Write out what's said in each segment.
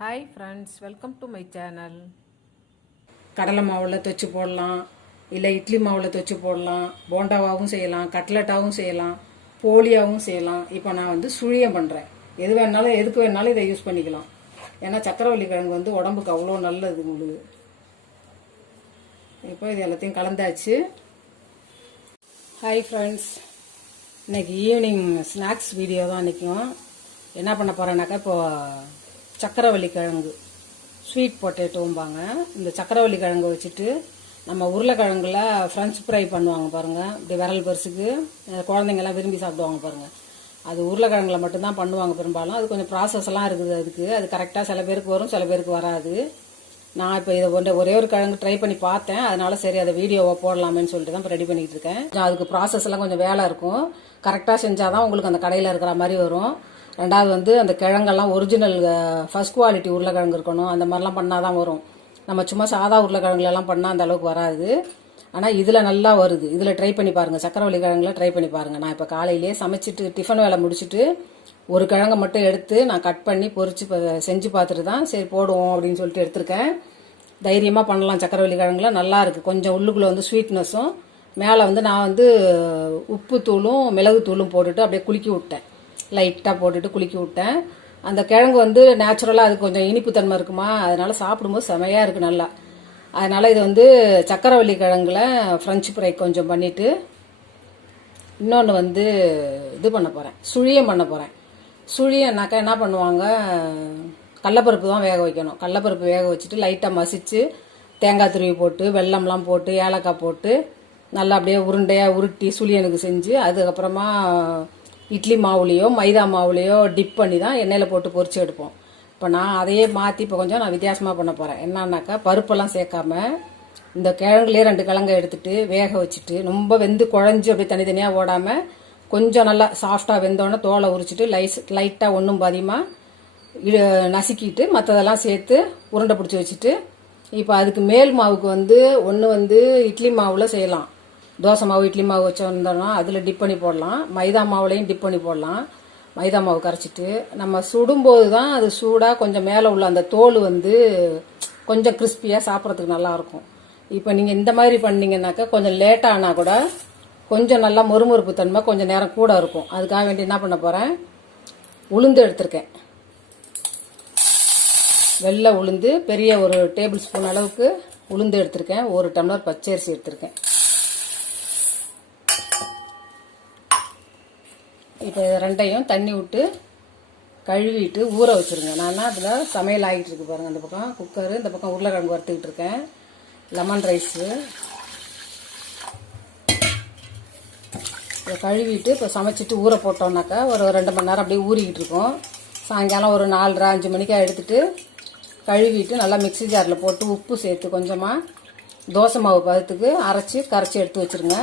Hi friends welcome to my channel கடலை மாவில் தொச்சு போடலாம் இல்லை இட்லி மாவில் தொச்சு போடலாம் போண்டாவாகவும் செய்யலாம் கட்லெட்டாகவும் செய்யலாம் போலியாகவும் செய்யலாம். இப்போ நான் வந்து சுழியம் பண்ணுறேன் எது வேணாலும் எதுக்கு வேணாலும் இதை யூஸ் பண்ணிக்கலாம். ஏன்னா சக்கரவள்ளி கிழங்கு வந்து உடம்புக்கு அவ்வளோ நல்லது உங்களுக்கு இப்போ இது எல்லாத்தையும் கலந்தாச்சு. ஹாய் ஃப்ரெண்ட்ஸ் இன்னைக்கு ஈவினிங் ஸ்நாக்ஸ் வீடியோ தான் இன்றைக்கும் என்ன பண்ண போகிறேன்னாக்கா இப்போ சக்கரவள்ளி கிழங்கு ஸ்வீட் பொட்டேட்டோம்பாங்க இந்த சக்கரவள்ளி கிழங்கு வச்சுட்டு நம்ம உருளைக்கிழங்குல ஃப்ரெஞ்ச் ஃப்ரை பண்ணுவாங்க பாருங்கள் இப்படி விரல் பரிசுக்கு குழந்தைங்கெல்லாம் விரும்பி சாப்பிடுவாங்க பாருங்கள் அது உருளைக்கிழங்குல மட்டும்தான் பண்ணுவாங்க பெரும்பாலும். அது கொஞ்சம் ப்ராசஸ்லாம் இருக்குது அதுக்கு. அது கரெக்டாக சில பேருக்கு வரும் சில பேருக்கு வராது. நான் இப்போ இதை ஒன்று ஒரே ஒரு கிழங்கு ட்ரை பண்ணி பார்த்தேன். அதனால சரி அதை வீடியோவை போடலாமேன்னு சொல்லிட்டு தான் இப்போ ரெடி பண்ணிகிட்டு இருக்கேன். அதுக்கு ப்ராசஸ்லாம் கொஞ்சம் வேலை இருக்கும். கரெக்டாக செஞ்சால் தான் உங்களுக்கு அந்த கடையில் இருக்கிற மாதிரி வரும். ரெண்டாவது வந்து அந்த கிழங்கெல்லாம் ஒரிஜினல் ஃபர்ஸ்ட் குவாலிட்டி உருளைக்கிழங்கு இருக்கணும். அந்த மாதிரிலாம் பண்ணால் தான் வரும். நம்ம சும்மா சாதா உருளைக்கிழங்குலலாம் பண்ணால் அந்த அளவுக்கு வராது. ஆனால் இதில் நல்லா வருது. இதில் ட்ரை பண்ணி பாருங்கள் சக்கரவள்ளி கிழங்குல ட்ரை பண்ணி பாருங்கள் நான் இப்போ காலையிலேயே சமைச்சிட்டு டிஃபன் வேலை முடிச்சுட்டு ஒரு கிழங்கை மட்டும் எடுத்து நான் கட் பண்ணி பொறிச்சு செஞ்சு பார்த்துட்டு தான் சரி போடுவோம் அப்படின்னு சொல்லிட்டு எடுத்திருக்கேன். தைரியமாக பண்ணலாம் சக்கரவள்ளி கிழங்குல. நல்லா இருக்குது கொஞ்சம் உள்ளுக்குள்ளே வந்து ஸ்வீட்னஸும் மேலே வந்து நான் வந்து உப்பு தூளும் மிளகு தூளும் போட்டுட்டு அப்படியே குலுக்கி விட்டேன். லைட்டாக போட்டுட்டு குலுக்கி விட்டேன். அந்த கிழங்கு வந்து நேச்சுரலாக அது கொஞ்சம் இனிப்பு தன்மை இருக்குமா? அதனால் சாப்பிடும்போது செமையாக இருக்குது நல்லா. அதனால் இது வந்து சக்கரவள்ளி கிழங்குல ஃப்ரெஞ்ச் ஃப்ரை கொஞ்சம் பண்ணிவிட்டு இன்னொன்று வந்து இது பண்ண போகிறேன் சுழியம் பண்ண போகிறேன் சுழியன்னாக்கா என்ன பண்ணுவாங்க? கடலப்பருப்பு தான் வேக வைக்கணும். கடலப்பருப்பு வேக வச்சுட்டு லைட்டாக மசிச்சு தேங்காய் துருவி போட்டு வெல்லம்லாம் போட்டு ஏலக்காய் போட்டு நல்லா அப்படியே உருண்டையாக உருட்டி சுழியனுக்கு செஞ்சு அதுக்கப்புறமா இட்லி மாவுலேயோ மைதா மாவுலேயோ டிப் பண்ணி தான் எண்ணெயில் போட்டு பொரிச்சு எடுப்போம். இப்போ நான் அதையே மாற்றி இப்போ கொஞ்சம் நான் வித்தியாசமாக பண்ண போகிறேன் என்னன்னாக்கா பருப்பெல்லாம் சேர்க்காம இந்த கிழங்குலேயே ரெண்டு கிழங்கை எடுத்துட்டு வேக வச்சுட்டு ரொம்ப வெந்து குழஞ்சு அப்படியே தனித்தனியாக ஓடாமல் கொஞ்சம் நல்லா சாஃப்டாக வெந்தோடனே தோலை உரிச்சிட்டு லைஸ் லைட்டாக ஒன்றும் பாதியமாக நசுக்கிட்டு மற்றதெல்லாம் சேர்த்து உருண்டை பிடிச்சி வச்சுட்டு இப்போ அதுக்கு மேல் மாவுக்கு வந்து ஒன்று வந்து இட்லி மாவில் செய்யலாம். தோசை மாவு இட்லி மாவு வச்சுருந்தோம்னா அதில் டிப் பண்ணி போடலாம். மைதா மாவுலையும் டிப் பண்ணி போடலாம். மைதா மாவு கரைச்சிட்டு நம்ம சுடும்போது தான் அது சூடாக கொஞ்சம் மேலே உள்ள அந்த தோல் வந்து கொஞ்சம் கிறிஸ்பியாக சாப்பிட்றதுக்கு நல்லாயிருக்கும். இப்போ நீங்கள் இந்த மாதிரி பண்ணீங்கன்னாக்கா கொஞ்சம் லேட்டானா கூட கொஞ்சம் நல்லா மொறுமொறுப்பு தன்மை கொஞ்சம் நேரம் கூட இருக்கும். அதுக்காக வேண்டி என்ன பண்ண போகிறேன் உளுந்து எடுத்திருக்கேன். வெள்ளை உளுந்து பெரிய ஒரு டேபிள் ஸ்பூன் அளவுக்கு உளுந்து எடுத்திருக்கேன். ஒரு டம்ளர் பச்சரிசி எடுத்திருக்கேன். இப்போ ரெண்டையும் தண்ணி விட்டு கழுவிட்டு ஊற வச்சிருங்க. நான் அதில் சமையல் ஆகிட்டு இருக்கு பாருங்கள் அந்த பக்கம். குக்கரு இந்த பக்கம் உருளைக்கிழங்கு வறுத்துக்கிட்டு இருக்கேன். லெமன் ரைஸு இதை கழுவிட்டு இப்போ சமைச்சிட்டு ஊற போட்டோம்னாக்கா ஒரு ரெண்டு மணி நேரம் அப்படியே ஊறிக்கிட்டு இருக்கும். சாயங்காலம் ஒரு நாலரை அஞ்சு மணிக்கா எடுத்துட்டு கழுவிட்டு நல்லா மிக்ஸி ஜாரில் போட்டு உப்பு சேர்த்து கொஞ்சமாக தோசை மாவு பதத்துக்கு அரைச்சி கரைச்சி எடுத்து வச்சிருங்க.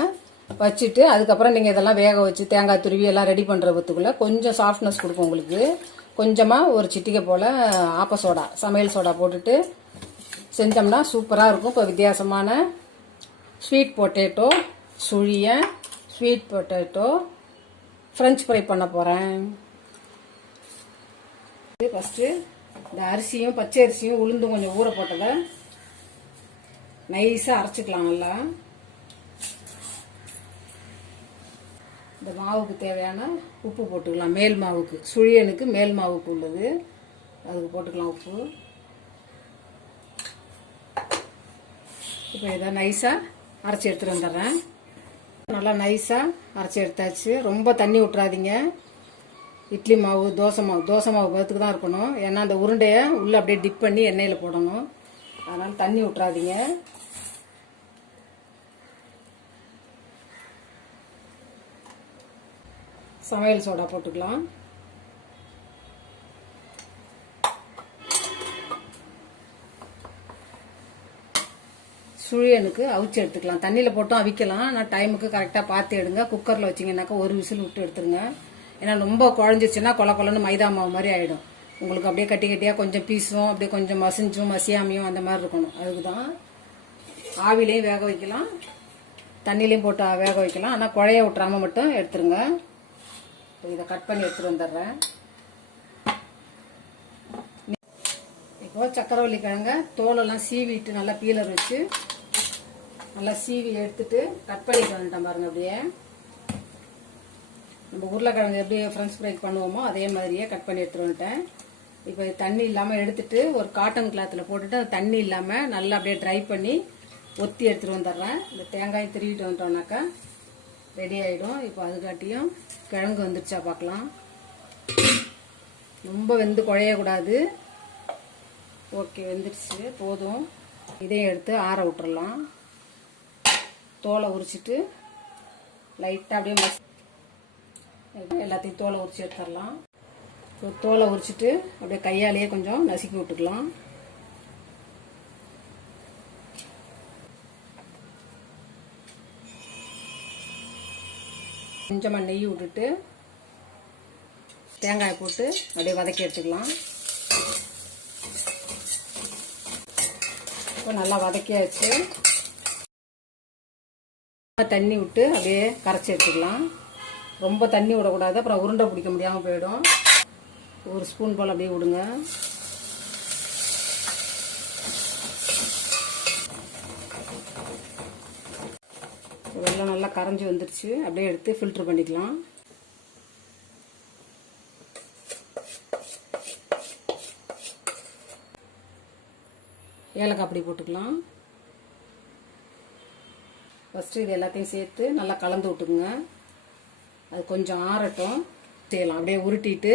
வச்சுட்டு அதுக்கப்புறம் நீங்கள் இதெல்லாம் வேக வச்சு தேங்காய் துருவி எல்லாம் ரெடி பண்ணுறதுக்குள்ளே கொஞ்சம் சாஃப்ட்னஸ் கொடுக்கும் உங்களுக்கு. கொஞ்சமாக ஒரு சிட்டிகை போல் ஆப்ப சோடா சமையல் சோடா போட்டுட்டு செஞ்சோம்னா சூப்பராக இருக்கும். இப்போ வித்தியாசமான ஸ்வீட் பொட்டேட்டோ சுழிய ஸ்வீட் பொட்டேட்டோ ஃப்ரெஞ்ச் ஃப்ரை பண்ண போகிறேன் ஃபஸ்ட்டு இந்த அரிசியும் பச்சை அரிசியும் உளுந்தும் கொஞ்சம் ஊற போட்டதை நைஸாக அரைச்சிக்கலாம் நல்லா. இந்த மாவுக்கு தேவையான உப்பு போட்டுக்கலாம். மேல் மாவுக்கு சுழியனுக்கு மேல் மாவுக்கு உள்ளது. அதுக்கு போட்டுக்கலாம் உப்பு. இப்போ இதை நைஸாக அரைச்சி எடுத்துகிட்டு வந்துடுறேன். நல்லா நைஸாக அரைச்சி எடுத்தாச்சு. ரொம்ப தண்ணி விட்றாதீங்க இட்லி மாவு தோசை மாவு தோசை மாவு பதத்துக்கு தான் இருக்கணும். ஏன்னா அந்த உருண்டையை உள்ளே அப்படியே டிப் பண்ணி எண்ணெயில் போடணும். அதனால் தண்ணி விட்றாதீங்க சமையல் சோடா போட்டுக்கலாம். சுழியனுக்கு அவிச்சு எடுத்துக்கலாம். தண்ணியில் போட்டும் அவிக்கலாம். ஆனால் டைமுக்கு கரெக்டாக பார்த்து எடுங்க. குக்கரில் வச்சிங்கன்னாக்கா ஒரு விசில் விட்டு எடுத்துருங்க. ஏன்னா ரொம்ப குழஞ்சிச்சுன்னா கொல கொலன்னு மைதா மாவு மாதிரி ஆகிடும் உங்களுக்கு அப்படியே கட்டி கட்டியாக கொஞ்சம் பீஸும் அப்படியே கொஞ்சம் மசிஞ்சும் மசியாமையும் அந்த மாதிரி இருக்கணும். அதுக்கு தான் ஆவிலையும் வேக வைக்கலாம். தண்ணிலையும் போட்டு வேக வைக்கலாம். ஆனால் குழைய விட்டுறாம மட்டும் எடுத்துருங்க. இதை கட் பண்ணி எடுத்துகிட்டு வந்துடுறேன். இப்போ சக்கரவள்ளி கிழங்க தோலெல்லாம் சீவிட்டு நல்லா பீலர் வச்சு நல்லா சீவி எடுத்துட்டு கட் பண்ணிட்டு வந்துட்டேன் பாருங்க அப்படியே. நம்ம உருளைக்கிழங்கு எப்படி ஃப்ரெண்ட்ஸ் ஃப்ரைக் பண்ணுவோமோ அதே மாதிரியே கட் பண்ணி எடுத்துட்டு வந்துட்டேன். இப்போ தண்ணி இல்லாமல் எடுத்துட்டு ஒரு காட்டன் கிளாத்தில் போட்டுட்டு அது தண்ணி இல்லாமல் நல்லா அப்படியே ட்ரை பண்ணி ஒத்தி எடுத்துட்டு வந்துடுறேன். இந்த தேங்காய் திருவிட்டு வந்துட்டோம்னாக்கா ரெடி ஆகிடும் இப்போ அதுக்காட்டியும் கிழங்கு வந்துருச்சா பார்க்கலாம். ரொம்ப வெந்து குழையக்கூடாது. ஓகே வெந்துருச்சு. போதும். இதையும் எடுத்து ஆற விட்டுறலாம். தோலை உரிச்சிட்டு லைட்டாக அப்படியே மஸ் எல்லாத்தையும் தோலை உரிச்சு எடுத்துடலாம். தோலை உரிச்சிட்டு அப்படியே கையாலேயே கொஞ்சம் நசுக்கி விட்டுக்கலாம். கொஞ்சமாக நெய் விட்டுட்டு தேங்காய் போட்டு அப்படியே வதக்கி எடுத்துக்கலாம். இப்போ நல்லா வதக்கியாச்சு. தண்ணி விட்டு அப்படியே கரைச்சி எடுத்துக்கலாம். ரொம்ப தண்ணி விடக்கூடாது அப்புறம் உருண்டை பிடிக்க முடியாமல் போயிடும். ஒரு ஸ்பூன் போல் அப்படியே விடுங்க. வெள்ளம் நல்லா கரைஞ்சி வந்துருச்சு. அப்படியே எடுத்து ஃபில்ட்ரு பண்ணிக்கலாம். ஏலக்காய் பொடி போட்டுக்கலாம். ஃபஸ்ட்டு இது எல்லாத்தையும் சேர்த்து நல்லா கலந்து விட்டுக்குங்க. அது கொஞ்சம் ஆறட்டும். செய்யலாம். அப்படியே உருட்டிட்டு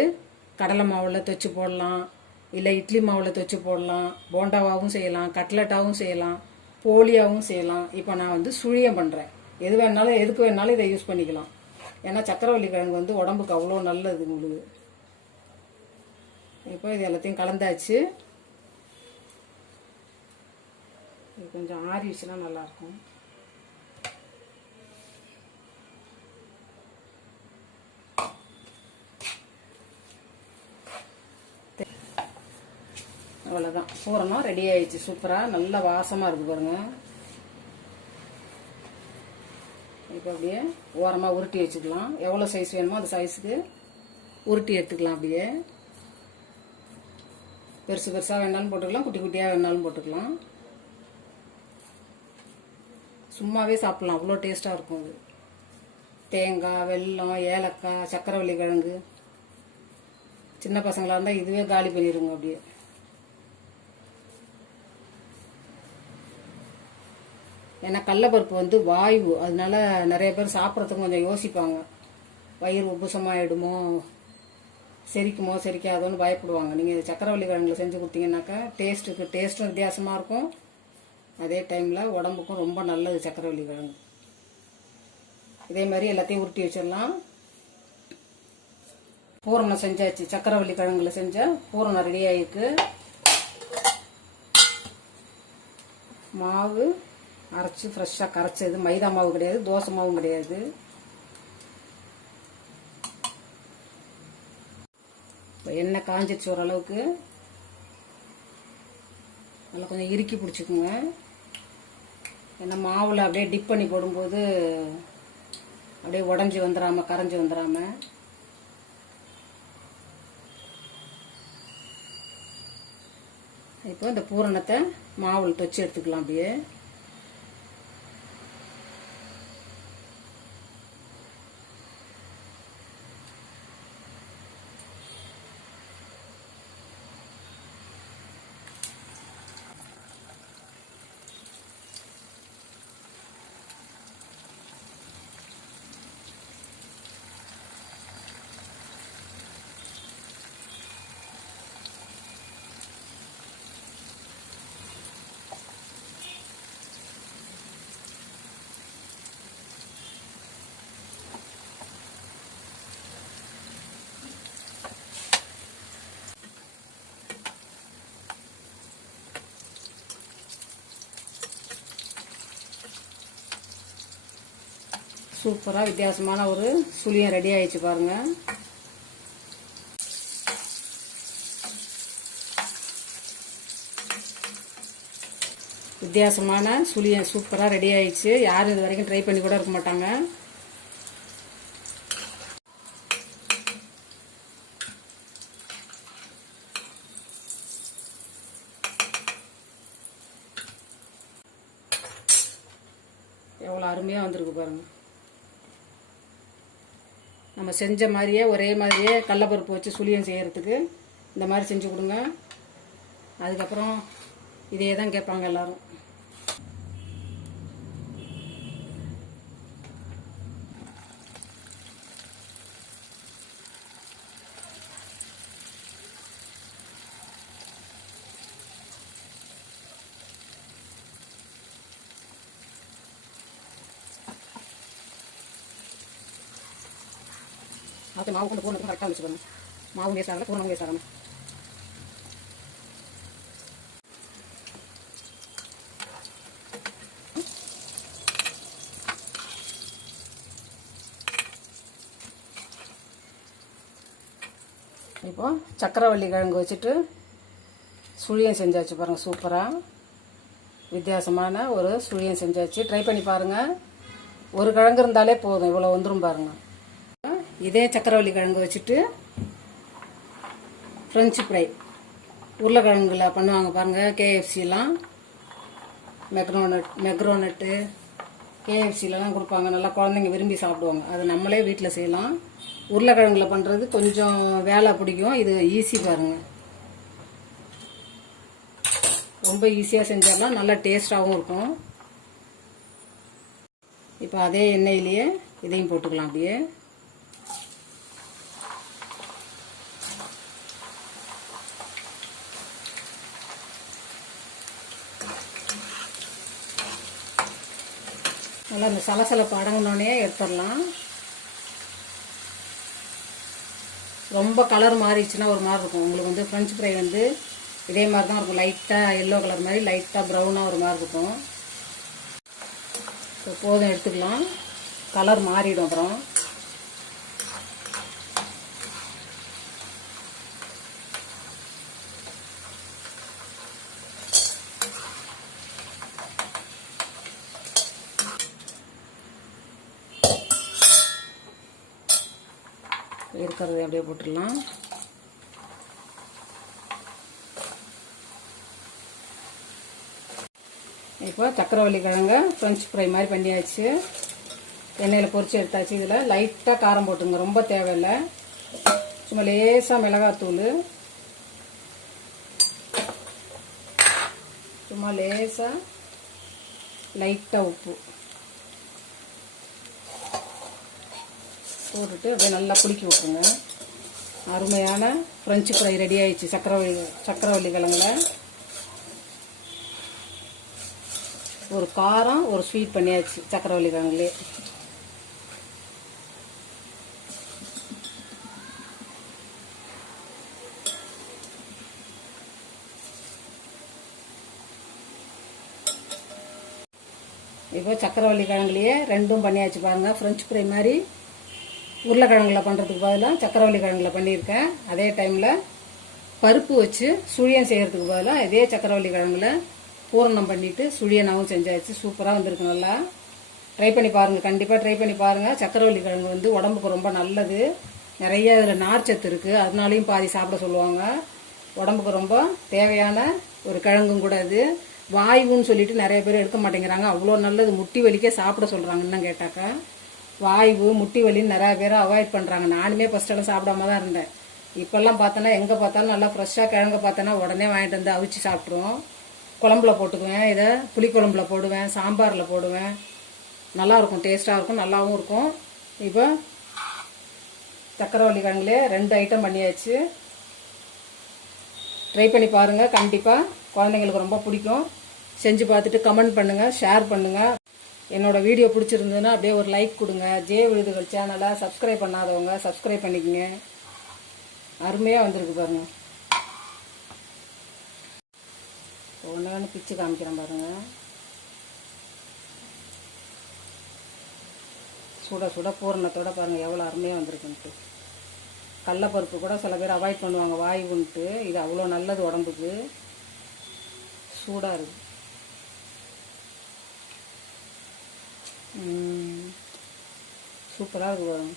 கடலை மாவில் தைச்சி போடலாம். இல்லை இட்லி மாவில் தைச்சி போடலாம். போண்டாவாகவும் செய்யலாம். கட்லெட்டாகவும் செய்யலாம். போலியாகவும் செய்யலாம். இப்போ நான் வந்து சுழியம் பண்ணுறேன் எது வேணாலும் எதுக்கு வேணாலும் இதை யூஸ் பண்ணிக்கலாம். ஏன்னா சக்கரவள்ளி கிழங்கு வந்து உடம்புக்கு அவ்வளோ நல்லது உங்களுக்கு இப்போ இது எல்லாத்தையும் கலந்தாச்சு. இது கொஞ்சம் ஆறிடுச்சுன்னா நல்லாயிருக்கும். அவ்வளோதான் பூரணம் ரெடி ஆயிடுச்சு. சூப்பராக நல்ல வாசமாக இருக்குது பாருங்கள் இப்போ அப்படியே ஓரமாக உருட்டி வச்சுக்கலாம். எவ்வளோ சைஸ் வேணுமோ அந்த சைஸுக்கு உருட்டி எடுத்துக்கலாம் அப்படியே. பெருசு பெருசாக வேணாலும் போட்டுக்கலாம். குட்டி குட்டியாக வேணாலும் போட்டுக்கலாம். சும்மாவே சாப்பிட்லாம். அவ்வளோ டேஸ்ட்டாக இருக்கும் அது. தேங்காய் வெல்லம் ஏலக்காய் சக்கரவள்ளி கிழங்கு. சின்ன பசங்களாக இருந்தால் இதுவே காலி பண்ணிடுங்க அப்படியே. ஏன்னா கடலப்பருப்பு வந்து வாயு அதனால நிறைய பேர் சாப்பிட்றதுக்கு கொஞ்சம் யோசிப்பாங்க. வயிறு உப்புசமாயிடுமோ செரிக்குமோ செரிக்காதோன்னு பயப்படுவாங்க. நீங்கள் இது சக்கரவள்ளி கிழங்குல செஞ்சு கொடுத்தீங்கன்னாக்கா டேஸ்ட்டுக்கு டேஸ்ட்டும் வித்தியாசமாக இருக்கும். அதே டைமில் உடம்புக்கும் ரொம்ப நல்லது சக்கரவள்ளி கிழங்கு இதே மாதிரி எல்லாத்தையும் உருட்டி வச்சிடலாம். பூரணம் செஞ்சாச்சு. சக்கரவள்ளி கிழங்குல செஞ்ச பூரணம் ரெடி ஆயிருக்கு. மாவு அரைச்சி ஃப்ரெஷ்ஷாக கரைச்சது. மைதா மாவு கிடையாது தோசை மாவும் கிடையாது. இப்போ எண்ணெய் காஞ்சிச்சு ஓரளவுக்கு. நல்லா கொஞ்சம் இறுக்கி பிடிச்சிக்குங்க. ஏன்னா மாவில் அப்படியே டிப் பண்ணி போடும்போது அப்படியே உடஞ்சி வந்துடாம கரைஞ்சி வந்துடாம இப்போ இந்த பூரணத்தை மாவில் தொச்சு எடுத்துக்கலாம் அப்படியே. சூப்பராக வித்தியாசமான ஒரு சுழியம் ரெடி ஆயிடுச்சு பாருங்கள் வித்தியாசமான சுழியம் சூப்பராக ரெடி ஆயிடுச்சு. யாரும் இது வரைக்கும் ட்ரை பண்ணி கூட இருக்க மாட்டாங்க. எவ்வளோ அருமையாக வந்திருக்கு பாருங்கள் நம்ம செஞ்ச மாதிரியே ஒரே மாதிரியே கடலப்பருப்பு வச்சு சுழியம் செய்கிறதுக்கு இந்த மாதிரி செஞ்சு கொடுங்க. அதுக்கப்புறம் இதே தான் கேட்பாங்க எல்லாரும். ஓகே மாவு கொண்டு பூர்ணத்துக்கு கரெக்டாக வச்சுக்கணும் மாவு வேஸ்ட் ஆகல பூர்ணம் வேஸ்ட் ஆகணும் இப்போ சக்கரவள்ளி கிழங்கு வச்சுட்டு சுழியம் செஞ்சாச்சு பாருங்கள் சூப்பராக வித்தியாசமான ஒரு சுழியம் செஞ்சாச்சு. ட்ரை பண்ணி பாருங்கள் ஒரு கிழங்கு இருந்தாலே போதும் இவ்வளோ வந்துடும் பாருங்கள் இதே சக்கரவள்ளி கிழங்கு வச்சுட்டு ஃப்ரெஞ்சு ஃப்ரை உருளைக்கிழங்குல பண்ணுவாங்க பாருங்கள் கேஎஃப்சிலாம் மெக்ரோனட் மெக்ரோனட்டு கேஎஃப்சிலலாம் கொடுப்பாங்க. நல்லா குழந்தைங்க விரும்பி சாப்பிடுவாங்க. அது நம்மளே வீட்டில் செய்யலாம். உருளைக்கிழங்குல பண்ணுறது கொஞ்சம் வேலை பிடிக்கும். இது ஈஸி பாருங்கள் ரொம்ப ஈஸியாக செஞ்சிடலாம் நல்லா டேஸ்டாகவும் இருக்கும். இப்போ அதே எண்ணெயிலேயே இதையும் போட்டுக்கலாம் அப்படியே. நல்லா இந்த சலசலப்பு அடங்கினோடனே எடுத்துடலாம். ரொம்ப கலர் மாறிடுச்சுன்னா ஒரு மாதிரி இருக்கும். உங்களுக்கு வந்து ஃப்ரெஞ்ச் ஃப்ரை வந்து இதே மாதிரி தான் இருக்கும். லைட்டாக எல்லோ கலர் மாதிரி லைட்டாக ப்ரௌனாக ஒரு மாதிரி இருக்கும். இப்போ போதும் எடுத்துக்கலாம். கலர் மாறிடும் அப்புறம். இருக்கிறத அப்படியே போட்டுடலாம். இப்போ சக்கரவள்ளி கிழங்க ஃப்ரெஞ்ச் ஃப்ரை மாதிரி பண்ணியாச்சு. எண்ணெயில் பொரிச்சு எடுத்தாச்சு. இதில் லைட்டாக காரம் போட்டுங்க ரொம்ப தேவையில்லை. சும்மா லேசாக மிளகாத்தூள். சும்மா லேசாக லைட்டாக உப்பு. போட்டுட்டு அப்படியே நல்லா குலுக்கி விட்ருங்க அருமையான ஃப்ரெஞ்சு ஃப்ரை ரெடி ஆயிடுச்சு. சக்கரவள்ளி சக்கரவள்ளி கிழங்குல. ஒரு காரம் ஒரு ஸ்வீட் பண்ணியாச்சு சக்கரவள்ளி கிழங்குலே. இப்போ சக்கரவள்ளி கிழங்குலையே ரெண்டும் பண்ணியாச்சு பாருங்கள் ஃப்ரெஞ்ச் ஃப்ரை மாதிரி உருளைக்கிழங்குல பண்ணுறதுக்கு பதிலாக சக்கரவள்ளி கிழங்குல பண்ணியிருக்கேன். அதே டைமில் பருப்பு வச்சு சுழியம் செய்கிறதுக்கு பதிலாக இதே சக்கரவள்ளி கிழங்குல பூரணம் பண்ணிவிட்டு சுழியனாகவும் செஞ்சாச்சு. சூப்பராக வந்திருக்கு நல்லா. ட்ரை பண்ணி பாருங்கள் கண்டிப்பாக ட்ரை பண்ணி பாருங்கள் சக்கரவள்ளி கிழங்கு வந்து உடம்புக்கு ரொம்ப நல்லது. நிறைய இதில் நார்ச்சத்து இருக்குது அதனாலையும் பாதி சாப்பிட சொல்லுவாங்க. உடம்புக்கு ரொம்ப தேவையான ஒரு கிழங்கும் கூட அது. வாயுன்னு சொல்லிட்டு நிறைய பேர் எடுக்க மாட்டேங்கிறாங்க. அவ்வளோ நல்லது. முட்டி வலிக்க சாப்பிட சொல்கிறாங்க இன்னும் கேட்டாக்கா. வாய்வு முட்டி வலின்னு நிறைய பேர் அவாய்ட் பண்ணுறாங்க நானுமே ஃபஸ்ட்டெல்லாம் சாப்பிடாம தான் இருந்தேன். இப்போல்லாம் பார்த்தோன்னா எங்கே பார்த்தாலும் நல்லா ஃப்ரெஷ்ஷாக கிழங்கு பார்த்தோன்னா உடனே வாங்கிட்டு வந்து அவிச்சு சாப்பிட்ருவோம் குழம்புல போட்டுக்குவேன். இதை புளிக்குழம்புல போடுவேன் சாம்பாரில் போடுவேன். நல்லா இருக்கும் டேஸ்ட்டாக இருக்கும் நல்லாவும் இருக்கும். இப்போ சக்கரவள்ளி கிழங்குலே ரெண்டு ஐட்டம் பண்ணியாச்சு. ட்ரை பண்ணி பாருங்கள் கண்டிப்பாக குழந்தைங்களுக்கு ரொம்ப பிடிக்கும். செஞ்சு பார்த்துட்டு கமெண்ட் பண்ணுங்கள் ஷேர் பண்ணுங்கள் என்னோட வீடியோ பிடிச்சிருந்ததுன்னா அப்படியே ஒரு லைக் கொடுங்க. ஜே விழுதுகள் சேனலை சப்ஸ்கிரைப் பண்ணாதவங்க சப்ஸ்கிரைப் பண்ணிக்கங்க. அருமையாக வந்திருக்கு பாருங்க. ஒன்று ஒன்று பிச்சு காமிக்கிறேன் பாருங்க. சுட சுட பூரணத்தோட பாருங்கள் எவ்வளோ அருமையாக வந்திருக்குன்ட்டு. கடலப்பருப்பு கூட சில பேர் அவாய்ட் பண்ணுவாங்க வாயுன்ட்டு இது அவ்வளோ நல்லது உடம்புக்கு. சூடாக இருக்குது சூப்பராக இருக்கு பாருங்க.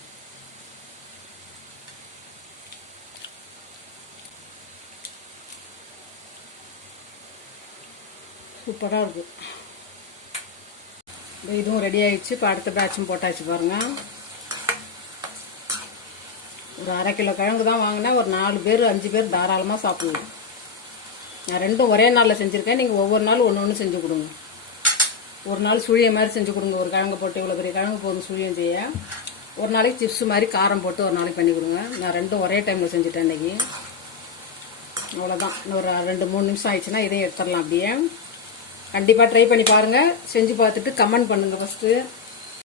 சூப்பராக இருக்குது இதுவும் ரெடி ஆயிடுச்சு. இப்போ அடுத்த பேட்சும் போட்டாச்சு பாருங்கள் ஒரு அரை கிலோ கிழங்கு தான் வாங்கினேன் ஒரு நாலு பேர் அஞ்சு பேர் தாராளமாக சாப்பிடுவோம் நான் ரெண்டும் ஒரே நாளில் செஞ்சுருக்கேன். நீங்கள் ஒவ்வொரு நாள் ஒன்று ஒன்று செஞ்சு கொடுங்க. ஒரு நாள் சுழிய மாதிரி செஞ்சு கொடுங்க. ஒரு கிழங்கு போட்டு இவ்வளோ பெரிய கிழங்கு போதும் சுழியம் செய்ய. ஒரு நாளைக்கு சிப்ஸ் மாதிரி காரம் போட்டு ஒரு நாளைக்கு பண்ணி கொடுங்க. நான் ரெண்டும் ஒரே டைமில் செஞ்சுட்டேன் இன்றைக்கி அவ்வளோதான் இன்னும் ஒரு ரெண்டு மூணு நிமிஷம் ஆயிடுச்சுன்னா இதையும் எடுத்துடலாம் அப்படியே. கண்டிப்பாக ட்ரை பண்ணி பாருங்கள் செஞ்சு பார்த்துட்டு கமெண்ட் பண்ணுங்கள் ஃபஸ்ட்டு